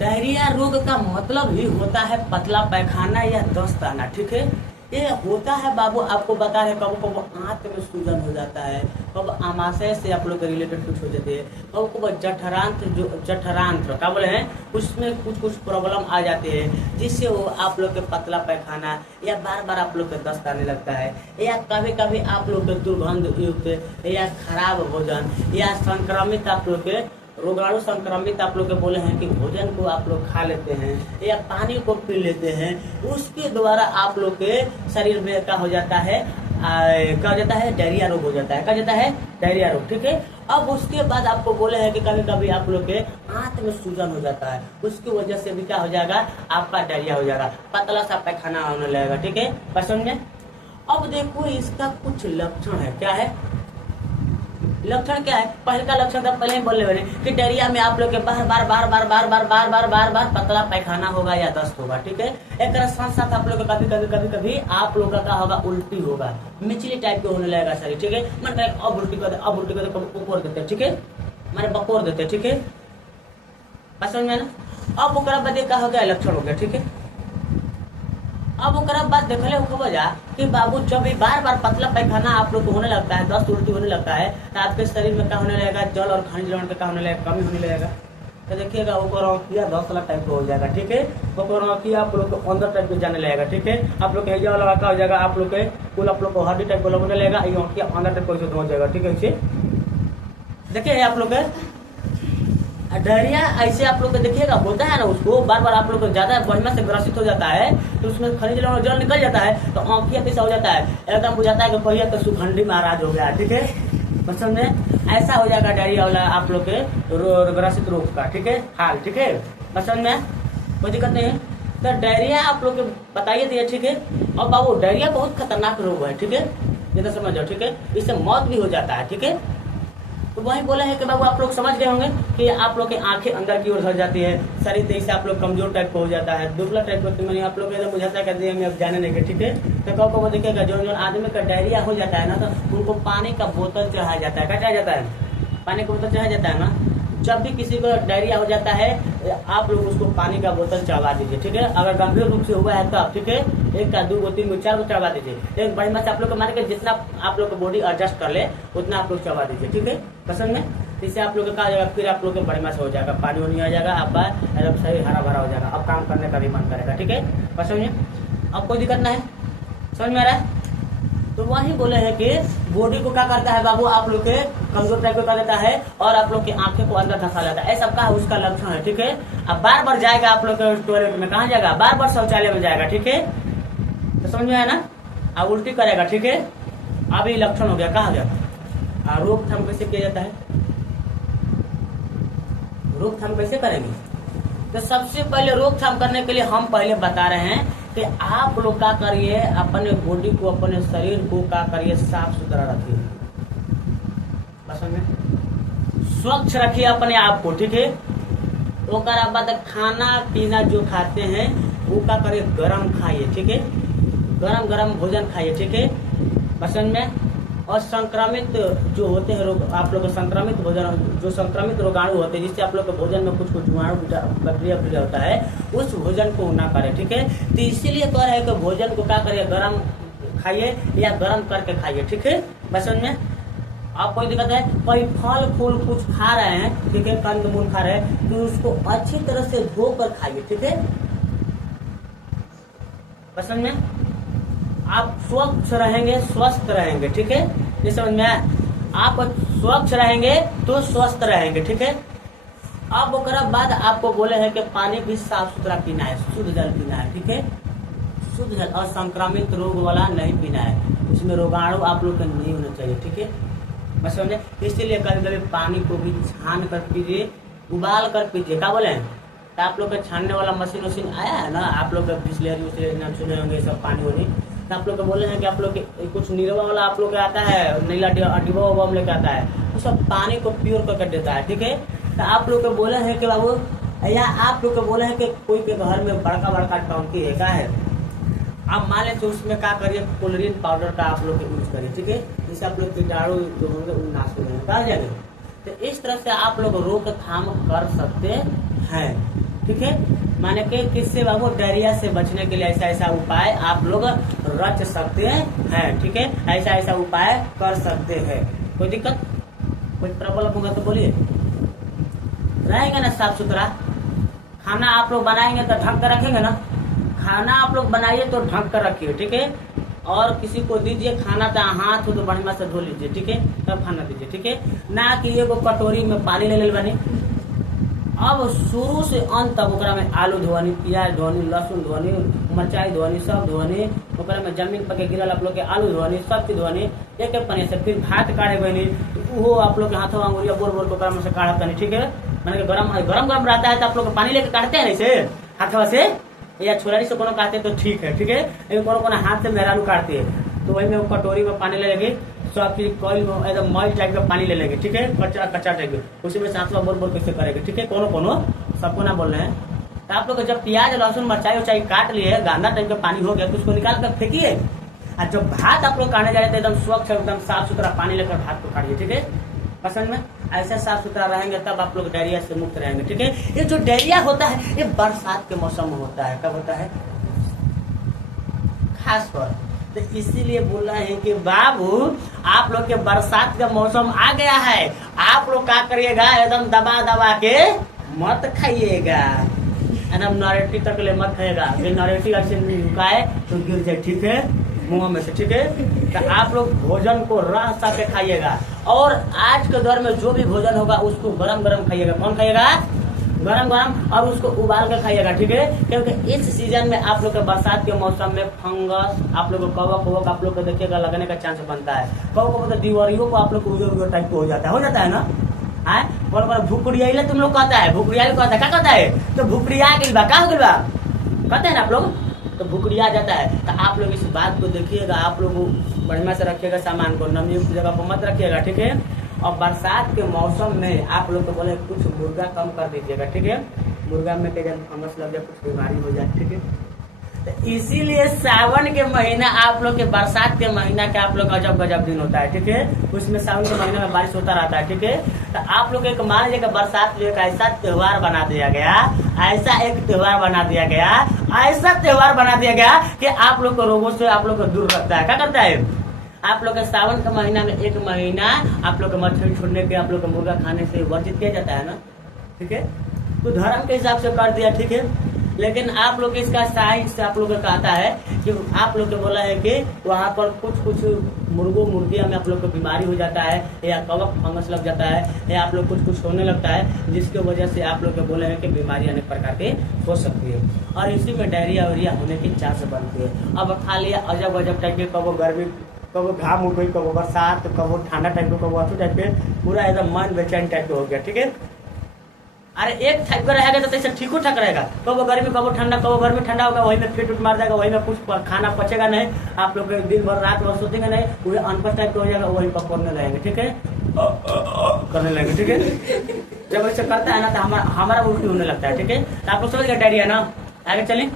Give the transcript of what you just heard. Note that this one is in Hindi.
डायरिया रोग का मतलब ही होता है पतला पैखाना या दस्त आना। ठीक है, ये होता है बाबू, आपको बता रहे कब कब आंत में सूजन हो जाता है, कब आमाशय से आप लोग के रिलेटेड कुछ हो जाते हैं, कब कब जठरांत्र क्या बोले हैं, उसमें कुछ प्रॉब्लम आ जाते हैं जिससे वो आप लोग के पतला पैखाना या बार बार आप लोग के दस्त आने लगता है, या कभी कभी आप लोग के दुर्गंध युक्त या खराब भोजन या संक्रमित आप लोग के रोगाणु संक्रमित आप लोग के बोले हैं कि भोजन को आप लोग खा लेते हैं या पानी को पी लेते हैं, उसके द्वारा आप लोग के शरीर में क्या हो जाता है, क्या हो जाता है, डायरिया रोग हो जाता है। क्या जाता है, डायरिया रोग। ठीक है, अब उसके बाद आपको बोले हैं कि कभी कभी आप लोग के आंत में सूजन हो जाता है, उसकी वजह से भी क्या हो जाएगा, आपका डायरिया हो जाएगा, पतला सा पैखाना होने लगेगा। ठीक है, बस समझे। अब देखो इसका कुछ लक्षण है, क्या है लक्षण, क्या है, पहले का लक्षण था पहले ही बोलने वाले कि डायरिया में आप लोग के बार बार पतला पैखाना होगा या दस्त होगा। ठीक है, एक साथ साथ आप लोग कभी आप लोग का होगा, उल्टी होगा, मिचली टाइप के होने लगेगा शरीर। ठीक है, मन अब उल्टी कर ऊपर देते। ठीक है, मैंने बपोर देते। ठीक है, समझ में ना। अब ओकरा बाद का हो गया लक्षण हो गया। ठीक है, अब ओकरा बाद देखले खबर जा कि बाबू जब भी बार बार पतला पैखाना आप लोग को होने लगता है, दस्त उल्टी होने लगता है, तो आपके शरीर में क्या होने लगेगा, जल और खनिज लवण का क्या होने लगेगा, कमी होने लगेगा। तो देखिएगा ओकरा दस्त वाला टाइप का हो जाएगा। ठीक है, ओकरा आप लोग को अंदर टाइप के जाने लगेगा। ठीक है, आप लोग के वाला का हो जाएगा, आप लोग के कुल आप लोग को हड्डी टाइप का लगने लगेगा, ये अंदर टाइप का हो जाएगा। ठीक है, देखिए आप लोग डायरिया ऐसे आप लोग को देखिएगा होता है ना, उसको बार बार आप लोग को ज्यादा बढ़िया से ग्रसित हो जाता है तो उसमें खनिज लवण जल निकल जाता है, तो आंखिया कैसा हो जाता है, एकदम बुझाता है कि पहिया तो सुखंडी महाराज हो गया। ठीक है, मतलब में ऐसा हो जाएगा डायरिया वाला आप लोग के ग्रसित रोग का। ठीक है, हाल। ठीक है, मतलब में कोई दिक्कत नहीं है। तो डायरिया आप लोग बताइए दिया। ठीक है, और बाबू डायरिया बहुत खतरनाक रोग है। ठीक है, ये तो समझ जाओ। ठीक है, इससे मौत भी हो जाता है। ठीक है, तो वही बोले हैं कि बाबू आप लोग समझ गए होंगे कि आप लोग की आंखें अंदर की ओर धर जाती है, शरीर तेज से आप लोग कमजोर टाइप का हो जाता है, दुबला टाइप का, मैंने आप लोग एकदम बुझाता कर दिया, अब जाने नहीं। ठीक है, तो कब देखिएगा जो आदमी का डायरिया हो जाता है ना, तो उनको पानी का बोतल चढ़ाया जाता है। क्या चढ़ाया जाता है, पानी का बोतल चढ़ाया जाता है ना। जब भी किसी को डायरिया हो जाता है आप लोग उसको पानी का बोतल चढ़वा दीजिए। ठीक है, अगर गंभीर रूप से हुआ है तो आप, ठीक है, 1 का 2 3 4 को चढ़वा दीजिए। एक बड़ी मत आप लोग को मान के जितना आप लोग का बॉडी एडजस्ट कर ले उतना आप लोग चढ़वा दीजिए। ठीक है, पसंद में इससे आप लोग का हो जाएगा, फिर आप लोग के बड़ी मत हो जाएगा, पानी वानी आ जाएगा, आपका एकदम सही हरा भरा हो जाएगा, अब काम करने का भी मन करेगा। ठीक है, पसंद में अब कोई दिक्कत ना है, समझ में आ रहा है। तो वही बोले हैं कि बॉडी को क्या करता है बाबू, आप लोग के कमजोर टाइप कर देता है और आप लोग की आंखें को अंदर धंसा लेता है, ऐसा का उसका लक्षण है। ठीक है, अब बार बार जाएगा आप लोग के टॉयलेट में, कहाँ जाएगा, बार बार शौचालय में जाएगा। ठीक है, तो समझ में आया ना। अब उल्टी करेगा। ठीक है, अब ये लक्षण हो गया, कहा गया। रोकथाम कैसे किया जाता है, रोकथाम कैसे करेंगे, तो सबसे पहले रोकथाम करने के लिए हम पहले बता रहे हैं कि आप लोग क्या करिए, अपने बॉडी को, अपने शरीर को क्या करिए, साफ सुथरा रखिए, स्वच्छ रखिए अपने आप को। ठीक है, तो बाद खाना पीना जो खाते हैं वो क्या करिए, गरम खाइए। ठीक है, गरम गरम भोजन खाइए। ठीक है, पसंद में। और संक्रमित जो होते हैं रोग, आप लोग संक्रमित भोजन, जो संक्रमित रोगाणु होते हैं जिससे आप लोग के भोजन में कुछ जीवाणु बैक्टीरिया होता है, उस भोजन को ना करें। ठीक है, तो इसीलिए कह रहे हैं कि भोजन को क्या करिए, गरम खाइए या गरम करके खाइए। ठीक है, पसंद में। आप कोई दिक्कत है, कोई फल फूल कुछ खा रहे हैं, ठीक है, कंद मूल खा रहे हैं, तो उसको अच्छी तरह से धो कर खाइए। ठीक है, पसंद में। आप स्वच्छ रहेंगे, स्वस्थ रहेंगे। ठीक है, ये समझ में आया, आप स्वच्छ रहेंगे तो स्वस्थ रहेंगे। ठीक है, अब ओकरा बाद आपको बोले हैं कि पानी भी साफ सुथरा पीना है, शुद्ध जल पीना है। ठीक है, शुद्ध जल, और संक्रमित रोग वाला नहीं पीना है, उसमें रोगाणु आप लोग का नहीं होना चाहिए। ठीक है, बस समझे। इसलिए कभी कभी पानी को भी छान कर पीजिए, उबाल कर पीजिए। क्या बोले, तो आप लोग का छानने वाला मशीन वशीन आया है ना, आप लोग का बिस्लेरी नाम सुने होंगे, सब पानी वानी, तो आप लोग को बोले हैं कि आप लोग कुछ नीरवा वाला आप लोग आता है, नीला डिब्बा वब्बा में लेके आता है, तो सब पानी को प्योर करके देता है। ठीक है, तो आप लोग को बोले हैं कि बाबू, या आप लोग को बोले हैं कि कोई के घर में बड़का बड़का टंकी है, क्या है, आप मान लें तो उसमें क्या करिए, क्लोरीन पाउडर का आप लोग यूज करिए। ठीक है, जिससे आप लोग कीटाणु जो होंगे वो नाश हो जाएंगे, कहा जाएंगे। तो इस तरह से आप लोग रोकथाम कर सकते हैं। ठीक है। माने कि किससे बाबू, डायरिया से बचने के लिए ऐसा ऐसा उपाय आप लोग रच सकते हैं, ठीक है। ऐसा ऐसा उपाय कर सकते हैं। कोई दिक्कत, कोई प्रॉब्लम होगा तो बोलिए। रहेंगे ना साफ सुथरा खाना आप लोग बनाएंगे तो ढक कर रखेंगे ना। खाना आप लोग बनाइए तो ढक कर रखिए, ठीक है। और किसी को दीजिए खाना तो हाथ हो तो बढ़िया से धो लीजिए, ठीक है, तब खाना दीजिए, ठीक है। ना कि एगो कटोरी में पानी ले ले बनी। अब शुरू से अंत तक ओकरा में आलू धोनी, प्याज धोनी, लहसुन धोनी, मिरचाई धोनी, सब धोनी, ओकरा में जमीन पर के गिरल आप लोग के आलू धोनी, सब चीज धोनी, एक एक पनी से। फिर भात काढ़े बनी तो वो आप लोग के हाथों अंगुलिया बोल बोल के ओकरा में से काढ़त नहीं, ठीक है। मैंने गरम गरम गरम रहता है तो आप लोग पानी लेके काटते हैं नहीं से हाथवा से या छोलनी से कोनो काटते तो ठीक है, ठीक है। लेकिन कोनो कोनो हाथ से मेहरानू काटते है तो वही में कटोरी में पानी ले लेंगे, सब चीज कोई एकदम मॉइल टाइप का पानी ले लेंगे, ठीक है, कच्चा कच्चा टाइप का, उसी में सातवा बोल बोल कैसे करेंगे, ठीक है। कोनो कोनो सबको ना बोल रहे हैं। तो आप लोग जब प्याज लहसुन मिरचाई उचाई काट लिए, गांदा टाइप का पानी हो गया तो उसको निकाल कर फेंकिए। और जब भात आप लोग काटने जा रहे थे एकदम स्वच्छ एकदम साफ सुथरा पानी लेकर भात को काटिए, ठीक है। पसंद में ऐसे साफ सुथरा रहेंगे तब आप लोग डायरिया से मुक्त रहेंगे, ठीक है। ये जो डायरिया होता है ये बरसात के मौसम में होता है। कब होता है खास पर, तो इसीलिए बोल रहे हैं कि बाबू आप लोग के बरसात का मौसम आ गया है, आप लोग क्या करिएगा, एकदम दबा दबा के मत खाइएगा, एकदम नारियल तक ले मत खाइएगा। नारियल ऐसे झुकाए तो गिर जाए, ठीक है, मुंह में से, ठीक है। तो आप लोग भोजन को रह सा के खाइएगा। और आज के दौर में जो भी भोजन होगा उसको गरम गरम खाइएगा। कौन खाइएगा, गरम गरम, और उसको उबाल कर खाइएगा, ठीक है। क्योंकि इस सीजन में आप लोग के बरसात के मौसम में फंगस, आप लोग को कवक ववक आप लोग को देखिएगा लगने का चांस बनता है। कवक मतलब दीवारियों को आप लोग को उजर टाइप हो जाता है ना। है बोल भूखड़िया तुम लोग कहता है, भूखड़िया कहता है, क्या कहता है, तो भूखड़िया गिल बा, क्या हो गिल बा कहते हैं ना आप लोग, तो भूखड़िया जाता है। तो आप लोग इस बात को देखिएगा, आप लोग बढ़िया से रखिएगा, सामान को नमी युक्त जगह पर मत रखिएगा, ठीक है। और बरसात के मौसम में आप लोग को बोले कुछ मुर्गा कम कर दीजिएगा, ठीक है। मुर्गा में कहीं फंगस लग जाए, कुछ बीमारी हो जाए, ठीक है। तो इसीलिए सावन के महीना आप लोग के, बरसात के महीना के आप लोग गजब गजब दिन होता है, ठीक है। उसमें सावन के महीना में बारिश होता रहता है, ठीक है। तो आप लोग एक मान लीजिए बरसात जो एक ऐसा त्योहार बना दिया गया, ऐसा एक त्योहार बना दिया गया, ऐसा त्योहार बना दिया गया कि आप लोग को रोगों से आप लोग को दूर रखता है। क्या करता है, आप लोग के सावन के महीना में एक महीना आप लोग को मछली छोड़ने के, आप लोग को मुर्गा खाने से वर्जित किया जाता है ना, ठीक है। तो धर्म के हिसाब से कर दिया, ठीक है। लेकिन आप लोग इसका साइंस से आप लोग को कहता है कि आप लोग को बोला है कि वहाँ पर कुछ कुछ मुर्गों मुर्गिया में आप लोग को बीमारी हो जाता है, या कवक फंगस लग जाता है, या आप लोग कुछ कुछ होने लगता है, जिसकी वजह से आप लोग को बोले हैं कि बीमारी अनेक प्रकार की हो सकती है। और इसी में डायरिया वायरिया होने की चांस बनती है। अब खा लिया अजब अजब टाइप के, कबो गर्मी, कबो घाम हो गई, कबो बरसात, कबो ठंडा टाइप का, कबो अच्छी टाइप के, पूरा एकदम मन बेचैन टाइप का हो गया, ठीक है। अरे एक टाइप का रहेगा तो ठीक ठाक रहेगा, कबो गर्मी कबो ठंडा, कबो गर्मी ठंडा होगा, वही में फिट उठ मार जाएगा, वही में कुछ खाना पचेगा नहीं, आप लोग दिन भर रात भर सोचेंगे नहीं, वही अनपढ़ टाइप का हो जाएगा, वही पकड़ने लगेंगे, ठीक है, करने लगेंगे, ठीक है। जब ऐसे करता है ना तो हमारा उल्टी होने लगता है, ठीक है। तो आप लोग समझ गए डायरिया ना, आगे चलें।